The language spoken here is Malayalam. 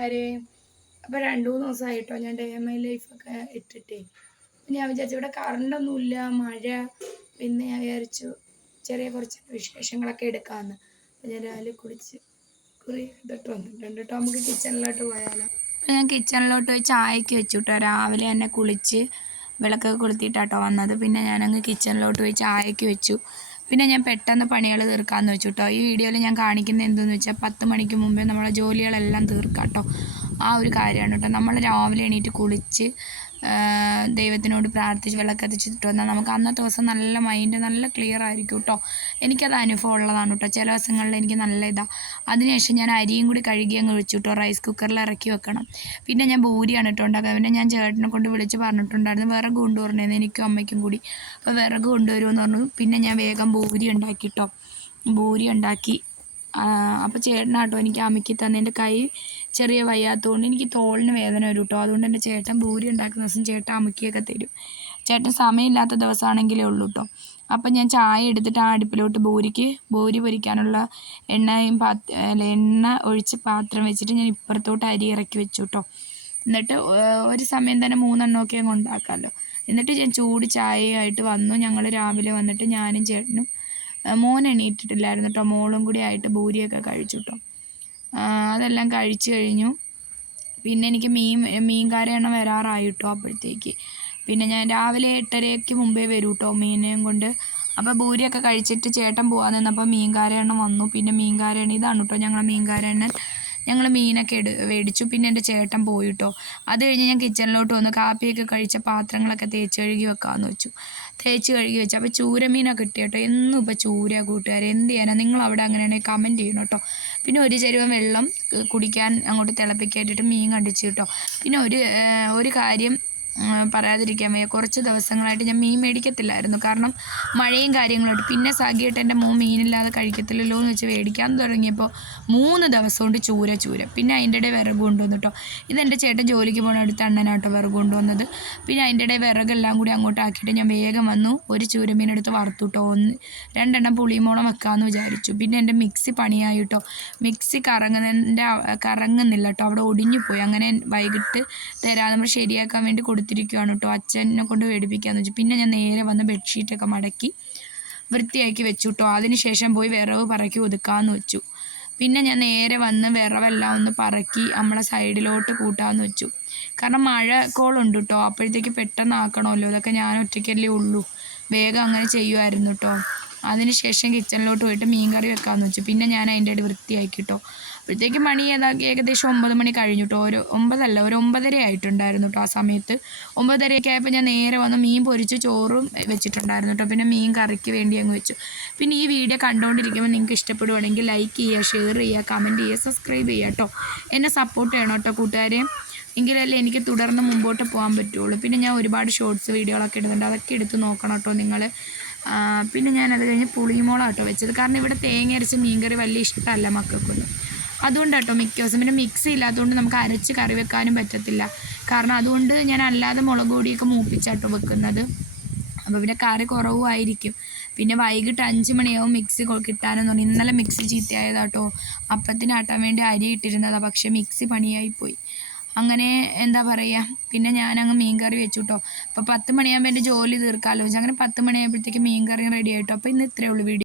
ആര് അപ്പോൾ രണ്ട് മൂന്ന് ദിവസമായിട്ടോ ഞാൻ ഡേ മൈ ഒക്കെ ഇട്ടിട്ടേ. ഞാൻ വിചാരിച്ചു ഇവിടെ കറണ്ടൊന്നുമില്ല മഴ പിന്നെ ഞാൻ വിചാരിച്ചു ചെറിയ കുറച്ച് വിശേഷങ്ങളൊക്കെ എടുക്കാമെന്ന് അപ്പം ഞാൻ രാവിലെ കുടിച്ച് കുറി വന്നു വന്നിട്ടുണ്ട്. കേട്ടോ നമുക്ക് കിച്ചണിലോട്ട് പോയാലോ? അപ്പം ഞാൻ കിച്ചണിലോട്ട് പോയി ചായക്ക് വെച്ചു കേട്ടോ രാവിലെ തന്നെ കുളിച്ച് വിളക്കൊക്കെ കൊളുത്തിയിട്ടാട്ടോ വന്നത്. പിന്നെ ഞാനങ്ങ് കിച്ചണിലോട്ട് പോയി ചായക്ക് വെച്ചു. പിന്നെ ഞാൻ പെട്ടെന്ന് പണികൾ തീർക്കാമെന്ന് വെച്ചു കേട്ടോ ഈ വീഡിയോയിൽ ഞാൻ കാണിക്കുന്ന എന്തെന്ന് വെച്ചാൽ പത്ത് മണിക്ക് മുമ്പേ നമ്മളെ ജോലികളെല്ലാം തീർക്കാം കേട്ടോ ആ ഒരു കാര്യമാണ് കേട്ടോ. നമ്മൾ രാവിലെ എണീറ്റ് കുളിച്ച് ദൈവത്തിനോട് പ്രാർത്ഥിച്ച് വിളക്കത്തിച്ചിട്ട് വന്നാൽ നമുക്ക് അന്നത്തെ ദിവസം നല്ല മൈൻഡ് നല്ല ക്ലിയർ ആയിരിക്കും കേട്ടോ എനിക്കത് അനുഭവം ഉള്ളതാണ് കേട്ടോ ചില ദിവസങ്ങളിൽ എനിക്ക് നല്ല ഇതാണ് അതിനുശേഷം ഞാൻ അരിയും കൂടി കഴുകി അങ്ങ് വെച്ചു കേട്ടോ റൈസ് കുക്കറിൽ ഇറക്കി വെക്കണം. പിന്നെ ഞാൻ ബൂരിയാണ് കേട്ടോ ഉണ്ടാക്കുക പിന്നെ ഞാൻ ചേട്ടനെ കൊണ്ട് വിളിച്ച് പറഞ്ഞിട്ടുണ്ടായിരുന്നു. വിറക് കൊണ്ടുവരണേന്ന് എനിക്കും അമ്മയ്ക്കും കൂടി. അപ്പോൾ വിറക് കൊണ്ടുവരുമെന്ന് പറഞ്ഞു. പിന്നെ ഞാൻ വേഗം ബൂരി ഉണ്ടാക്കി കേട്ടോ ബൂരി ഉണ്ടാക്കി. അപ്പോൾ ചേട്ടനാട്ടോ എനിക്ക് അമ്മയ്ക്ക് തന്നെ എന്റെ കൈ ചെറിയ വയ്യാത്തതുകൊണ്ട് എനിക്ക് തോളിന് വേദന വരും കേട്ടോ അതുകൊണ്ട് എന്റെ ചേട്ടൻ ഭൂരി ഉണ്ടാക്കുന്ന ദിവസം ചേട്ടൻ അമ്മയ്ക്കൊക്കെ തരും. ചേട്ടൻ സമയമില്ലാത്ത ദിവസമാണെങ്കിലേ ഉള്ളൂ കേട്ടോ അപ്പം ഞാൻ ചായ എടുത്തിട്ട് ആ അടുപ്പിലോട്ട് ഭൂരിക്ക് ഭൂരി പൊരിക്കാനുള്ള എണ്ണയും പാത്ര എണ്ണ ഒഴിച്ച് പാത്രം വെച്ചിട്ട് ഞാൻ ഇപ്പുറത്തോട്ട് അരി ഇറക്കി വെച്ചു കേട്ടോ എന്നിട്ട് ഒരു സമയം തന്നെ മൂന്നെണ്ണമൊക്കെ അങ്ങ് ഉണ്ടാക്കാമല്ലോ എന്നിട്ട് ഞാൻ ചൂട് ചായയായിട്ട് വന്നു. ഞങ്ങൾ രാവിലെ വന്നിട്ട് ഞാനും ചേട്ടനും മോൻ എണീറ്റിട്ടില്ലായിരുന്നു കേട്ടോ മോളും കൂടി ആയിട്ട് ബൂരിയൊക്കെ കഴിച്ചു കേട്ടോ അതെല്ലാം കഴിച്ചു കഴിഞ്ഞു. പിന്നെ എനിക്ക് മീൻ മീൻകാരെണ്ണം വരാറായി കേട്ടോ അപ്പോഴത്തേക്ക്. പിന്നെ ഞാൻ രാവിലെ എട്ടരയ്ക്ക് മുമ്പേ വരൂ കേട്ടോ മീനെയും കൊണ്ട്. അപ്പോൾ ബൂരിയൊക്കെ കഴിച്ചിട്ട് ചേട്ടൻ പോകാൻ നിന്നപ്പോൾ മീൻകാരെണ്ണം വന്നു. പിന്നെ മീൻകാരെണ്ണ ഇതാണ് കേട്ടോ ഞങ്ങളെ മീൻകാരെണ്ണൻ ഞങ്ങൾ മീനൊക്കെ എടു മേടിച്ചു പിന്നെ എന്റെ ചേട്ടൻ പോയിട്ടോ. അത് കഴിഞ്ഞ് ഞാൻ കിച്ചണിലോട്ട് വന്ന് കാപ്പിയൊക്കെ കഴിച്ച പാത്രങ്ങളൊക്കെ തേച്ച് കഴുകി വെക്കാമെന്ന് വെച്ചു. തേച്ച് കഴുകി വെച്ചു. അപ്പോൾ ചൂരമീനൊക്കെ കിട്ടി കേട്ടോ എന്നും ഇപ്പോൾ ചൂര കൂട്ടുകാർ എന്ത് ചെയ്യാനാണ് നിങ്ങൾ അവിടെ അങ്ങനെയാണെങ്കിൽ കമന്റ് ചെയ്യണം കേട്ടോ പിന്നെ ഒരു ചരുവം വെള്ളം കുടിക്കാൻ അങ്ങോട്ട് തിളപ്പിക്കായിട്ടിട്ട് മീൻ കണ്ടിച്ചു കേട്ടോ പിന്നെ ഒരു ഒരു കാര്യം പറയാതിരിക്കാൻ വയ്യ. കുറച്ച് ദിവസങ്ങളായിട്ട് ഞാൻ മീൻ മേടിക്കത്തില്ലായിരുന്നു. കാരണം മഴയും കാര്യങ്ങളുമായിട്ട് പിന്നെ സാഗിയിട്ട് എന്റെ മോൻ മീനില്ലാതെ കഴിക്കത്തില്ലല്ലോ എന്ന് വെച്ച് മേടിക്കാൻ തുടങ്ങിയപ്പോൾ മൂന്ന് ദിവസം കൊണ്ട് ചൂര ചൂര. പിന്നെ അതിന്റെ ഇടയിൽ വിറക് കൊണ്ടുവന്നു കേട്ടോ ഇതെന്റെ ചേട്ടൻ ജോലിക്ക് പോകണ അടുത്ത് അണ്ണനാട്ടോ വിറക് കൊണ്ടുവന്നത്. പിന്നെ അതിന്റെ ഇടയിൽ വിറകെല്ലാം കൂടി അങ്ങോട്ട് ആക്കിയിട്ട് ഞാൻ വേഗം വന്നു. ഒരു ചൂരമീൻ എടുത്ത് വറുത്തു കേട്ടോ ഒന്ന് രണ്ടെണ്ണം പുളിമോളം വെക്കാമെന്ന് വിചാരിച്ചു. പിന്നെ എന്റെ മിക്സി പണിയായി കേട്ടോ മിക്സി കറങ്ങുന്നതിന്റെ കറങ്ങുന്നില്ല കേട്ടോ അവിടെ ഒടിഞ്ഞു പോയി. അങ്ങനെ വൈകിട്ട് തരാം നമ്മൾ ശരിയാക്കാൻ വേണ്ടി കൊടുത്തിരിക്കുകയാണ് കേട്ടോ. അച്ഛനെ കൊണ്ട് മേടിപ്പിക്കാന്ന് വെച്ചു. പിന്നെ ഞാൻ നേരെ വന്ന് ബെഡ്ഷീറ്റൊക്കെ മടക്കി വൃത്തിയാക്കി വെച്ചു കേട്ടോ. അതിന് ശേഷം പോയി വിറവ് പറക്കി ഒതുക്കാമെന്ന് വെച്ചു. പിന്നെ ഞാൻ നേരെ വന്ന് വിറവെല്ലാം ഒന്ന് പറക്കി നമ്മളെ സൈഡിലോട്ട് കൂട്ടാമെന്ന് വെച്ചു. കാരണം മഴ കോളുണ്ട് കേട്ടോ. അപ്പോഴത്തേക്ക് പെട്ടെന്ന് ആക്കണമല്ലോ ഇതൊക്കെ ഞാൻ ഒറ്റയ്ക്കല്ലേ ഉള്ളൂ. വേഗം അങ്ങനെ ചെയ്യുമായിരുന്നു കേട്ടോ. അതിന് ശേഷം കിച്ചണിലോട്ട് പോയിട്ട് മീൻ കറി വെക്കാമെന്ന് വെച്ചു. പിന്നെ ഞാൻ അതിന്റെ ഇടയിൽ വൃത്തിയാക്കി കേട്ടോ അപ്പോഴത്തേക്ക് മണി ഏതാ ഏകദേശം ഒമ്പത് മണി കഴിഞ്ഞു കേട്ടോ ഒരു ഒമ്പതല്ല ഒരു ഒമ്പതര ആയിട്ടുണ്ടായിരുന്നു കേട്ടോ ആ സമയത്ത്. ഒമ്പതരയൊക്കെ ആയപ്പോൾ ഞാൻ നേരെ വന്ന് മീൻ പൊരിച്ച് ചോറും വെച്ചിട്ടുണ്ടായിരുന്നു കേട്ടോ പിന്നെ മീൻ കറിക്ക് വേണ്ടി അങ്ങ് വെച്ചു. പിന്നെ ഈ വീഡിയോ കണ്ടുകൊണ്ടിരിക്കുമ്പോൾ നിങ്ങൾക്ക് ഇഷ്ടപ്പെടുവാണെങ്കിൽ ലൈക്ക് ചെയ്യുക ഷെയർ ചെയ്യുക കമന്റ് ചെയ്യുക സബ്സ്ക്രൈബ് ചെയ്യുക കേട്ടോ എന്നെ സപ്പോർട്ട് ചെയ്യണം കേട്ടോ കൂട്ടുകാരെ. എങ്കിലല്ലേ എനിക്ക് തുടർന്ന് മുമ്പോട്ട് പോകാൻ പറ്റുള്ളൂ. പിന്നെ ഞാൻ ഒരുപാട് ഷോർട്സ് വീഡിയോകളൊക്കെ ഇടുന്നുണ്ട്. അതൊക്കെ എടുത്ത് നോക്കണം കേട്ടോ നിങ്ങൾ പിന്നെ ഞാൻ അത് കഴിഞ്ഞ് പുളിമോളാട്ടോ വെച്ചത്. കാരണം ഇവിടെ തേങ്ങ അരച്ച് മീൻകറി വലിയ ഇഷ്ടമല്ല മക്കൾക്കൊന്നും. അതുകൊണ്ടാട്ടോ മിക്ക ദിവസം. പിന്നെ മിക്സി ഇല്ലാത്തതുകൊണ്ട് നമുക്ക് അരച്ച് കറി വെക്കാനും പറ്റത്തില്ല. കാരണം അതുകൊണ്ട് ഞാൻ അല്ലാതെ മുളക് പൊടിയൊക്കെ മൂപ്പിച്ചാട്ടോ വെക്കുന്നത്. അപ്പോൾ പിന്നെ കറി കുറവുമായിരിക്കും. പിന്നെ വൈകിട്ട് അഞ്ച് മണിയാവും മിക്സി കിട്ടാനെന്ന് പറഞ്ഞു. ഇന്നലെ മിക്സി ചീത്തയായതാട്ടോ. അപ്പത്തിനാട്ടാൻ വേണ്ടി അരി ഇട്ടിരുന്നതാണ് പക്ഷേ മിക്സി പണിയായിപ്പോയി അങ്ങനെ എന്താ പറയുക പിന്നെ ഞാനങ്ങ് മീൻ കറി വെച്ചു കേട്ടോ അപ്പോൾ പത്ത് മണിയാകുമ്പോൾ എന്റെ ജോലി തീർക്കാമല്ലോ അങ്ങനെ പത്ത് മണിയാകുമ്പോഴത്തേക്ക് മീൻ കറി റെഡി ആയിട്ടോ. അപ്പോൾ ഇന്ന് ഇത്രയേ ഉള്ളൂ വീഡിയോ.